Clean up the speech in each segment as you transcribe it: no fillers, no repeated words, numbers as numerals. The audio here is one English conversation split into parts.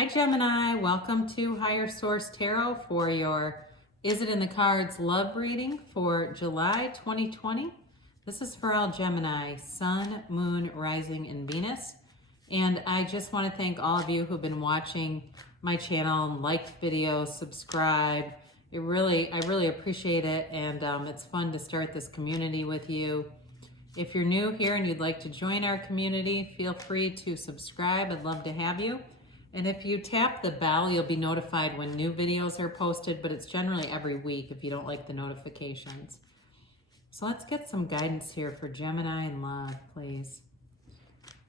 Hi Gemini, welcome to Higher Source Tarot for your Is It in the Cards love reading for July 2020. This is for all Gemini, Sun, Moon, Rising, and Venus. And I just want to thank all of you who've been watching my channel and liked videos, subscribe. I really appreciate it, and it's fun to start this community with you. If you're new here and you'd like to join our community, feel free to subscribe. I'd love to have you. And if you tap the bell, you'll be notified when new videos are posted, but it's generally every week if you don't like the notifications. So let's get some guidance here for Gemini and love, please.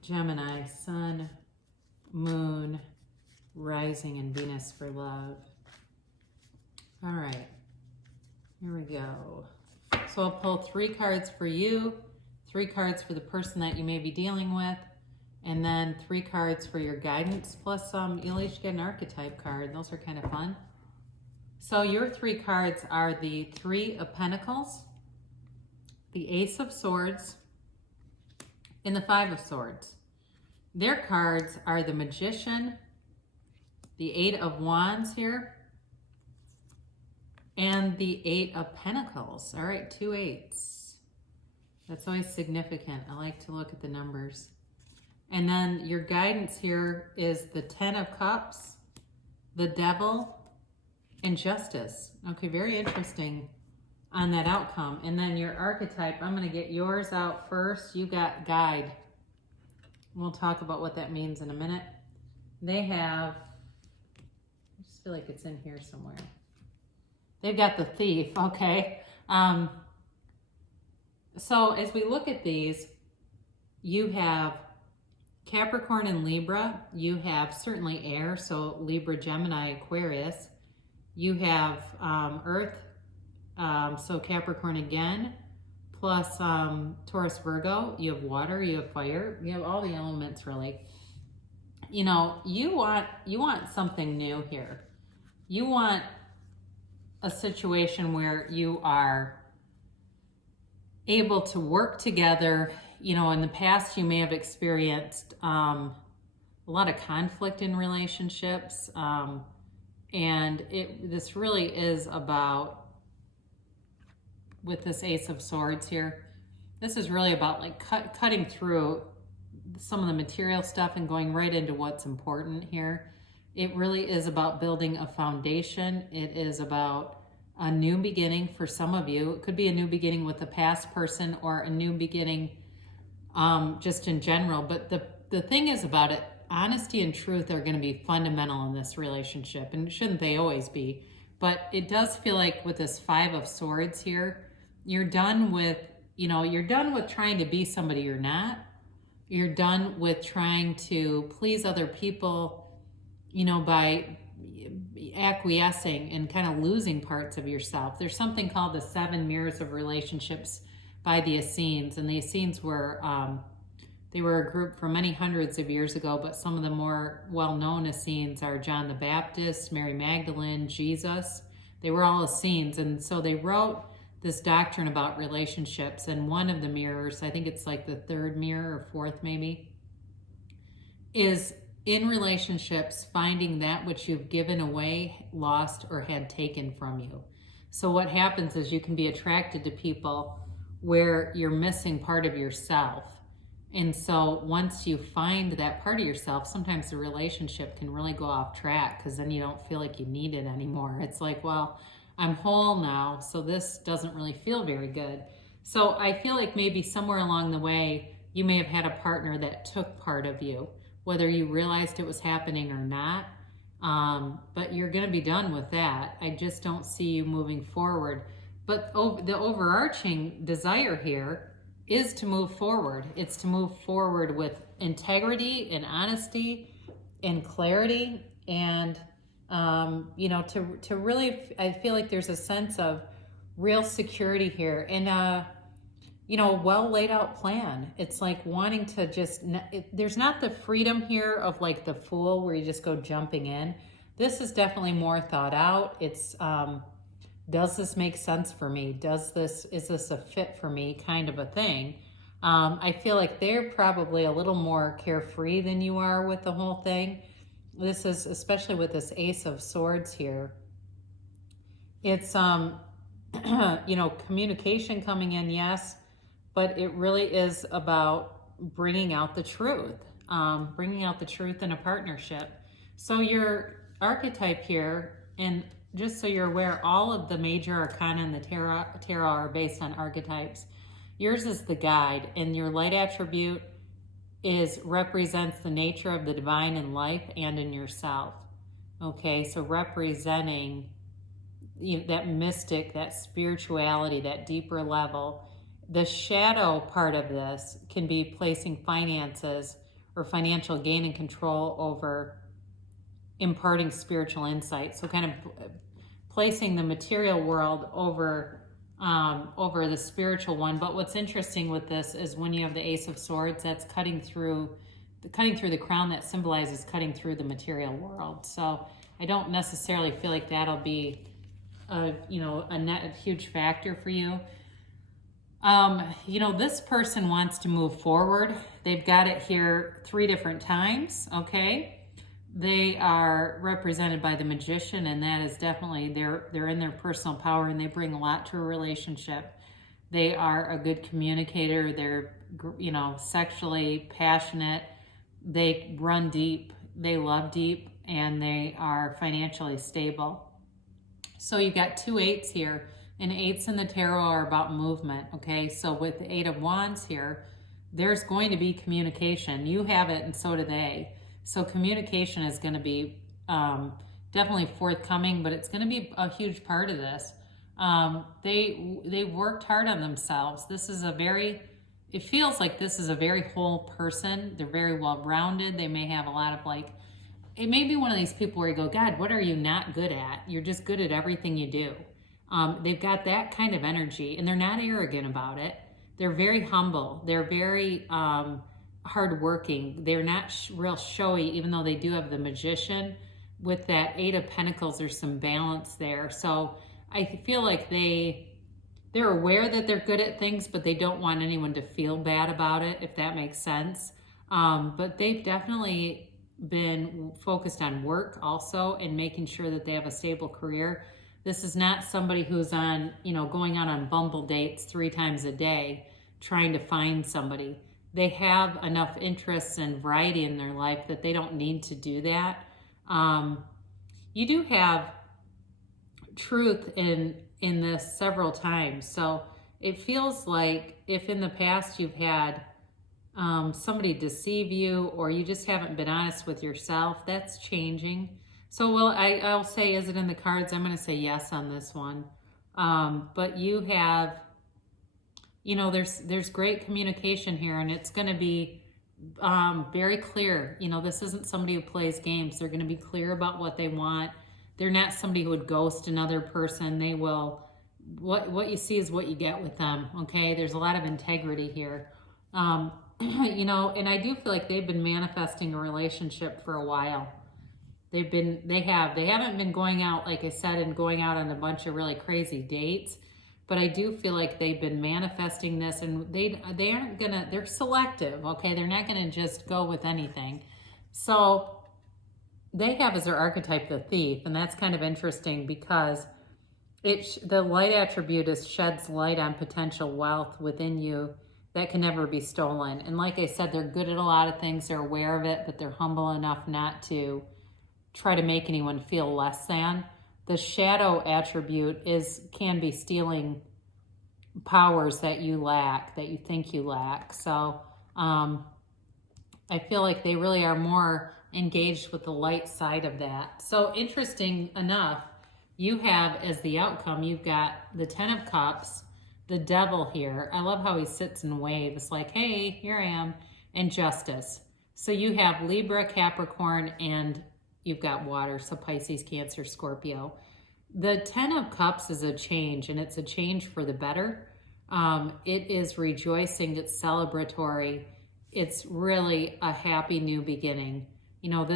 Gemini, Sun, Moon, Rising, and Venus for love. All right, here we go. So I'll pull 3 cards for you, 3 cards for the person that you may be dealing with, and then 3 cards for your guidance, plus you'll each get an archetype card. Those are kind of fun. So your 3 cards are the 3 of Pentacles, the Ace of Swords, and the 5 of Swords. Their cards are the Magician, the 8 of Wands here, and the 8 of Pentacles. All right, 2 8s. That's always significant. I like to look at the numbers. And then your guidance here is the 10 of Cups, the Devil, and Justice. Okay, very interesting on that outcome. And then your archetype, I'm going to get yours out first. You got Guide. We'll talk about what that means in a minute. They have, I just feel like it's in here somewhere. They've got the Thief, okay. So as we look at these, you have Capricorn and Libra. You have certainly air, so Libra, Gemini, Aquarius. You have Earth, so Capricorn again, plus Taurus, Virgo. You have water, you have fire, you have all the elements really. You know, you want something new here. You want a situation where you are able to work together. You know, in the past, you may have experienced a lot of conflict in relationships, and this really is about, with this Ace of Swords here, this is really about like cutting through some of the material stuff and going right into what's important here. It really is about building a foundation. It is about a new beginning for some of you. It could be a new beginning with a past person or a new beginning just in general. But the thing is about it, honesty and truth are going to be fundamental in this relationship, and shouldn't they always be? But it does feel like with this 5 of Swords here, you're done with, you're done with trying to be somebody you're not. You're done with trying to please other people, by acquiescing and kind of losing parts of yourself. There's something called the 7 Mirrors of Relationships by the Essenes, and the Essenes were they were a group from many hundreds of years ago, but some of the more well-known Essenes are John the Baptist, Mary Magdalene, Jesus. They were all Essenes, and so they wrote this doctrine about relationships, and one of the mirrors, I think it's like the 3rd mirror or 4th maybe, is in relationships finding that which you've given away, lost, or had taken from you. So what happens is you can be attracted to people where you're missing part of yourself. And so once you find that part of yourself, sometimes the relationship can really go off track, because then you don't feel like you need it anymore. It's like, well, I'm whole now, so this doesn't really feel very good. So I feel like maybe somewhere along the way, you may have had a partner that took part of you, whether you realized it was happening or not. But you're going to be done with that. I just don't see you moving forward. But the overarching desire here is to move forward. It's to move forward with integrity and honesty and clarity, and to really, I feel like there's a sense of real security here, and a well laid out plan. It's like wanting to just, there's not the freedom here of like the Fool where you just go jumping in. This is definitely more thought out. It's does this make sense for me? Is this a fit for me kind of a thing? I feel like they're probably a little more carefree than you are with the whole thing. this is especially with this Ace of Swords here. It's, you know, communication coming in, yes, but it really is about bringing out the truth, bringing out the truth in a partnership. So your archetype here, and just so you're aware, all of the major arcana in the tarot are based on archetypes. Yours is the guide, and your light attribute represents the nature of the divine in life and in yourself. Okay, so representing, you know, that mystic, that spirituality, that deeper level. The shadow part of this can be placing finances or financial gain and control over imparting spiritual insight. So kind of placing the material world over the spiritual one. But what's interesting with this is when you have the Ace of Swords, that's cutting through the crown, that symbolizes cutting through the material world. So I don't necessarily feel like that'll be a huge factor for you. You know, this person wants to move forward. They've got it here 3 different times, okay? They are represented by the Magician, and that is definitely, they're in their personal power, and they bring a lot to a relationship. They are a good communicator. They're, you know, sexually passionate. They run deep. They love deep, and they are financially stable. So you got 2 8s here, and 8s in the tarot are about movement, okay? So with the 8 of Wands here, there's going to be communication. You have it, and so do they. So communication is going to be definitely forthcoming, but it's going to be a huge part of this. They worked hard on themselves. It feels like this is a very whole person. They're very well-rounded. They may have a lot of it may be one of these people where you go, God, what are you not good at? You're just good at everything you do. They've got that kind of energy, and they're not arrogant about it. They're very humble. They're very hardworking. They're not real showy, even though they do have the Magician. With that 8 of Pentacles, there's some balance there. So I feel like they're aware that they're good at things, but they don't want anyone to feel bad about it, if that makes sense. But they've definitely been focused on work also, and making sure that they have a stable career. This is not somebody who's on, you know, going on Bumble dates 3 times a day trying to find somebody. They have enough interests and variety in their life that they don't need to do that. You do have truth in this several times. So it feels like if in the past you've had somebody deceive you, or you just haven't been honest with yourself, that's changing. So, well, I'll say, is it in the cards? I'm going to say yes on this one. But you have, you know, there's great communication here, and it's going to be very clear. You know, this isn't somebody who plays games. They're going to be clear about what they want. They're not somebody who would ghost another person. They will, what you see is what you get with them, okay? There's a lot of integrity here. You know, and I do feel like they've been manifesting a relationship for a while. They haven't been going out, like I said, and going out on a bunch of really crazy dates, but I do feel like they've been manifesting this, and they're selective, okay? They're not gonna just go with anything. So they have as their archetype the Thief, and that's kind of interesting because the light attribute sheds light on potential wealth within you that can never be stolen. And like I said, they're good at a lot of things. They're aware of it, but they're humble enough not to try to make anyone feel less than. The shadow attribute can be stealing powers that you lack, that you think you lack. So I feel like they really are more engaged with the light side of that. So interesting enough, you have as the outcome, you've got the 10 of Cups, the Devil here. I love how he sits and waves like, hey, here I am, and Justice. So you have Libra, Capricorn, and you've got water, so Pisces, Cancer, Scorpio. The 10 of Cups is a change, and it's a change for the better. It is rejoicing, it's celebratory. It's really a happy new beginning. You know,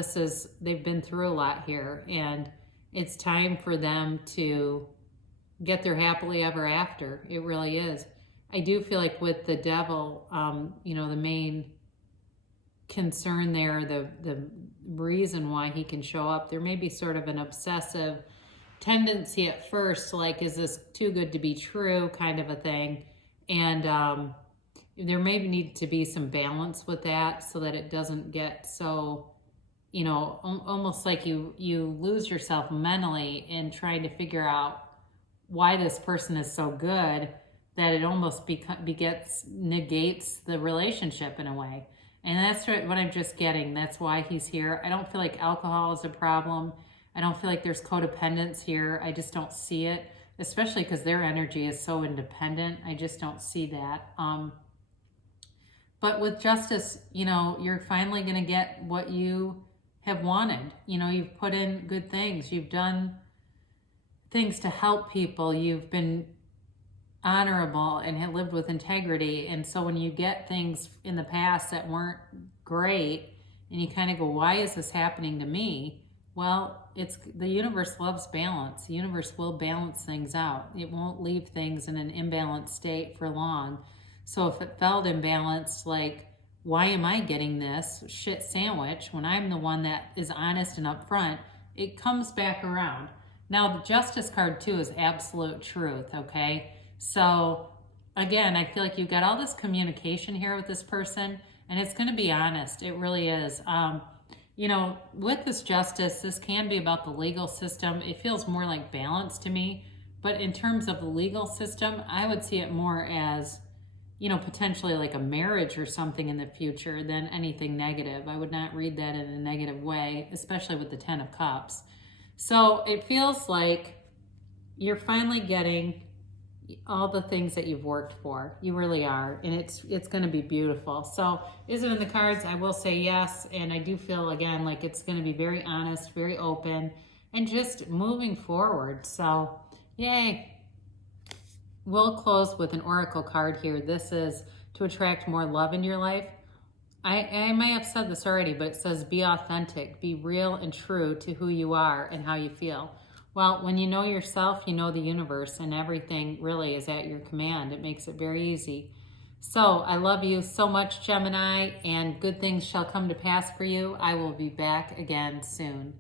they've been through a lot here, and it's time for them to get their happily ever after. It really is. I do feel like with the Devil, you know, the main concern there, reason why he can show up. There may be sort of an obsessive tendency at first, like, is this too good to be true kind of a thing. And there may need to be some balance with that so that it doesn't get so, you know, almost like you lose yourself mentally in trying to figure out why this person is so good that it almost negates the relationship in a way. And that's what I'm just getting. That's why he's here. I don't feel like alcohol is a problem. I don't feel like there's codependence here. I just don't see it, especially because their energy is so independent. I just don't see that. But with justice, you know, you're finally going to get what you have wanted. You know, you've put in good things. You've done things to help people. You've been honorable and have lived with integrity. And so when you get things in the past that weren't great and you kind of go, why is this happening to me? Well, it's the universe loves balance. The universe will balance things out. It won't leave things in an imbalanced state for long. So if it felt imbalanced, like, why am I getting this shit sandwich when I'm the one that is honest and upfront, it comes back around. Now, the Justice card, too, is absolute truth, okay? So, again, I feel like you've got all this communication here with this person, and it's going to be honest. It really is. You know, with this Justice, this can be about the legal system. It feels more like balance to me. But in terms of the legal system, I would see it more as, you know, potentially like a marriage or something in the future than anything negative. I would not read that in a negative way, especially with the 10 of Cups. So it feels like you're finally getting all the things that you've worked for. You really are. And it's going to be beautiful. So is it in the cards? I will say yes. And I do feel, again, like it's going to be very honest, very open, and just moving forward. So yay. We'll close with an oracle card here. This is to attract more love in your life. I may have said this already, but it says be authentic, be real and true to who you are and how you feel. Well, when you know yourself, you know the universe, and everything really is at your command. It makes it very easy. So I love you so much, Gemini, and good things shall come to pass for you. I will be back again soon.